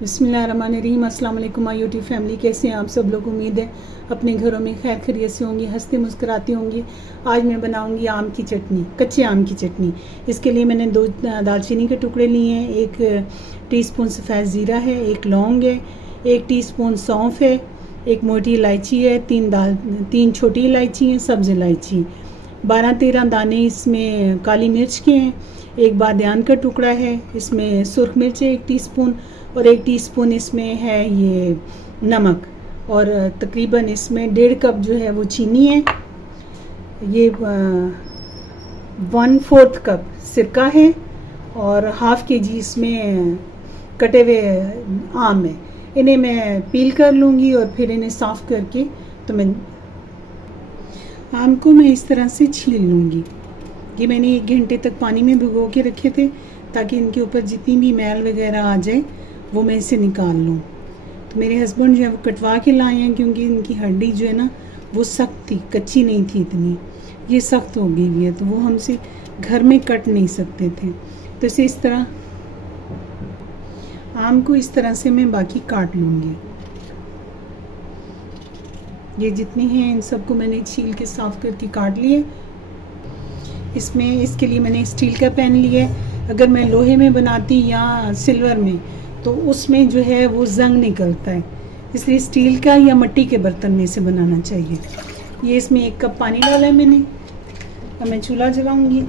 बिस्मिल्लाहिर्रहमानिर्रहीम। अस्सलाम वालेकुम माय यूट्यूब फैमिली, कैसे हैं आप सब लोग। उम्मीद है अपने घरों में खैर खैरियत से होंगी, हंसते मुस्कुराती होंगी। आज मैं बनाऊंगी आम की चटनी, कच्चे आम की चटनी। इसके लिए मैंने 2 दालचीनी के टुकड़े लिए हैं, 1 टीस्पून सफ़ेद ज़ीरा है, 1 लौंग है, 1 टीस्पून सौंफ है, 1 मोटी इलायची है, 3 छोटी इलायची हैं, सब्ज़ इलायची, 12-13 दाने इसमें काली मिर्च के हैं, 1 बादियान का टुकड़ा है, इसमें सुरख मिर्च है 1 टीस्पून और 1 टीस्पून इसमें है ये नमक, और तकरीबन इसमें 1.5 कप जो है वो चीनी है। ये 1/4 कप सिरका है और हाफ़ केजी इसमें कटे हुए आम है। इन्हें मैं पील कर लूँगी और फिर इन्हें साफ़ करके तो मैं आम को मैं इस तरह से छील लूँगी। ये मैंने 1 घंटे तक पानी में भिगो के रखे थे ताकि इनके ऊपर जितनी भी मैल वगैरह आ जाए वो मैं इसे निकाल लूँ। तो मेरे हस्बैंड जो है वो कटवा के लाए हैं, क्योंकि इनकी हड्डी जो है ना वो सख्त थी, कच्ची नहीं थी इतनी, ये सख्त हो गई हुई है, तो वो हमसे घर में कट नहीं सकते थे। तो इसे इस तरह आम को इस तरह से मैं बाकी काट लूँगी। ये जितनी हैं इन सबको मैंने छील के साफ़ करके काट लिए। इसके लिए मैंने स्टील का पैन लिया है। अगर मैं लोहे में बनाती या सिल्वर में तो उसमें जो है वो जंग निकलता है, इसलिए स्टील का या मिट्टी के बर्तन में इसे बनाना चाहिए। ये इसमें 1 कप पानी डाला है मैंने। अब मैं चूल्हा जलाऊंगी।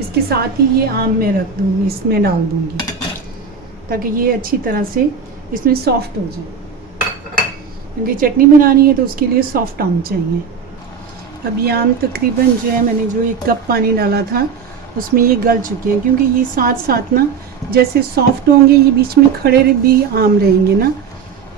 इसके साथ ही ये आम में रख दूँगी, इसमें डाल दूँगी ताकि ये अच्छी तरह से इसमें सॉफ्ट हो जाए, क्योंकि चटनी बनानी है तो उसके लिए सॉफ्ट आम चाहिए। अब ये आम तकरीबन जो है मैंने जो 1 कप पानी डाला था उसमें ये गल चुके हैं, क्योंकि ये साथ साथ ना जैसे सॉफ्ट होंगे ये बीच में खड़े भी आम रहेंगे ना,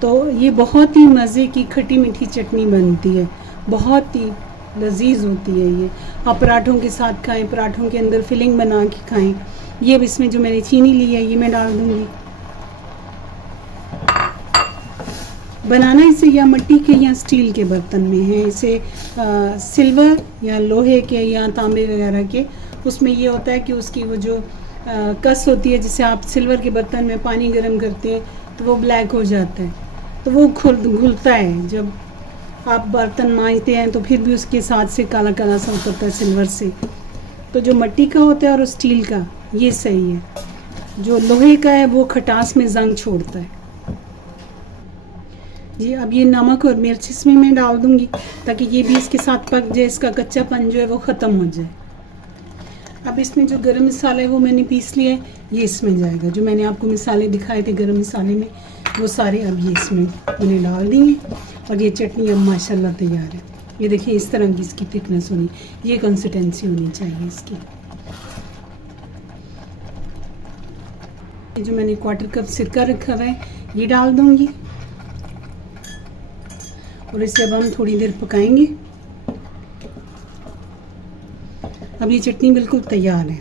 तो ये बहुत ही मज़े की खट्टी मीठी चटनी बनती है, बहुत ही लजीज होती है। ये आप पराठों के साथ खाएं, पराठों के अंदर फिलिंग बना के खाएं। ये अब इसमें जो मैंने चीनी ली है ये मैं डाल दूँगी। बनाना इसे या मिट्टी के या स्टील के बर्तन में है, इसे सिल्वर या लोहे के या तांबे वगैरह के, उसमें ये होता है कि उसकी वो जो कस होती है, जिसे आप सिल्वर के बर्तन में पानी गर्म करते हैं तो वो ब्लैक हो जाता है, तो वो घुलता है। जब आप बर्तन मांजते हैं तो फिर भी उसके साथ से काला काला सा उतरता है सिल्वर से। तो जो मिट्टी का होता है और स्टील का ये सही है, जो लोहे का है वो खटास में जंग छोड़ता है जी। अब ये नमक और मिर्च इसमें मैं डाल दूंगी ताकि ये भी इसके साथ पक जाए, इसका कच्चापन जो है वो ख़त्म हो जाए। अब इसमें जो गरम मसाला है वो मैंने पीस लिया है, ये इसमें जाएगा। जो मैंने आपको मसाले दिखाए थे गरम मसाले में, वो सारे अब ये इसमें मैंने डाल दिए और ये चटनी अब माशाल्लाह तैयार है। ये देखिए इस तरह की इसकी थिकनेस होनी, ये कंसिस्टेंसी होनी चाहिए इसकी। ये जो मैंने 1/4 कप सिरका रखा हुआ है ये डाल दूँगी और इसे अब हम थोड़ी देर पकाएंगे। अब ये चटनी बिल्कुल तैयार है।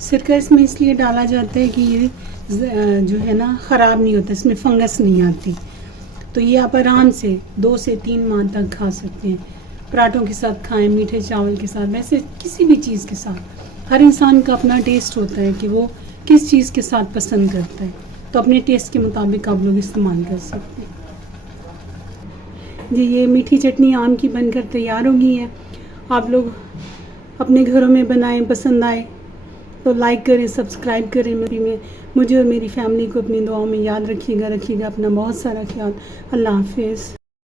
सिरका इसमें इसलिए डाला जाता है कि ये जो है ना ख़राब नहीं होता, इसमें फंगस नहीं आती, तो ये आप आराम से 2 से 3 माह तक खा सकते हैं। पराठों के साथ खाएं, मीठे चावल के साथ, वैसे किसी भी चीज़ के साथ। हर इंसान का अपना टेस्ट होता है कि वो किस चीज़ के साथ पसंद करता है, तो अपने टेस्ट के मुताबिक आप लोग इस्तेमाल कर सकते हैं जी। ये मीठी चटनी आम की बनकर तैयार हो गई है। आप लोग अपने घरों में बनाएं, पसंद आए तो लाइक करें, सब्सक्राइब करें। मुझे और मेरी फैमिली को अपनी दुआओं में याद रखिएगा। अपना बहुत सारा ख्याल। अल्लाह हाफिज़।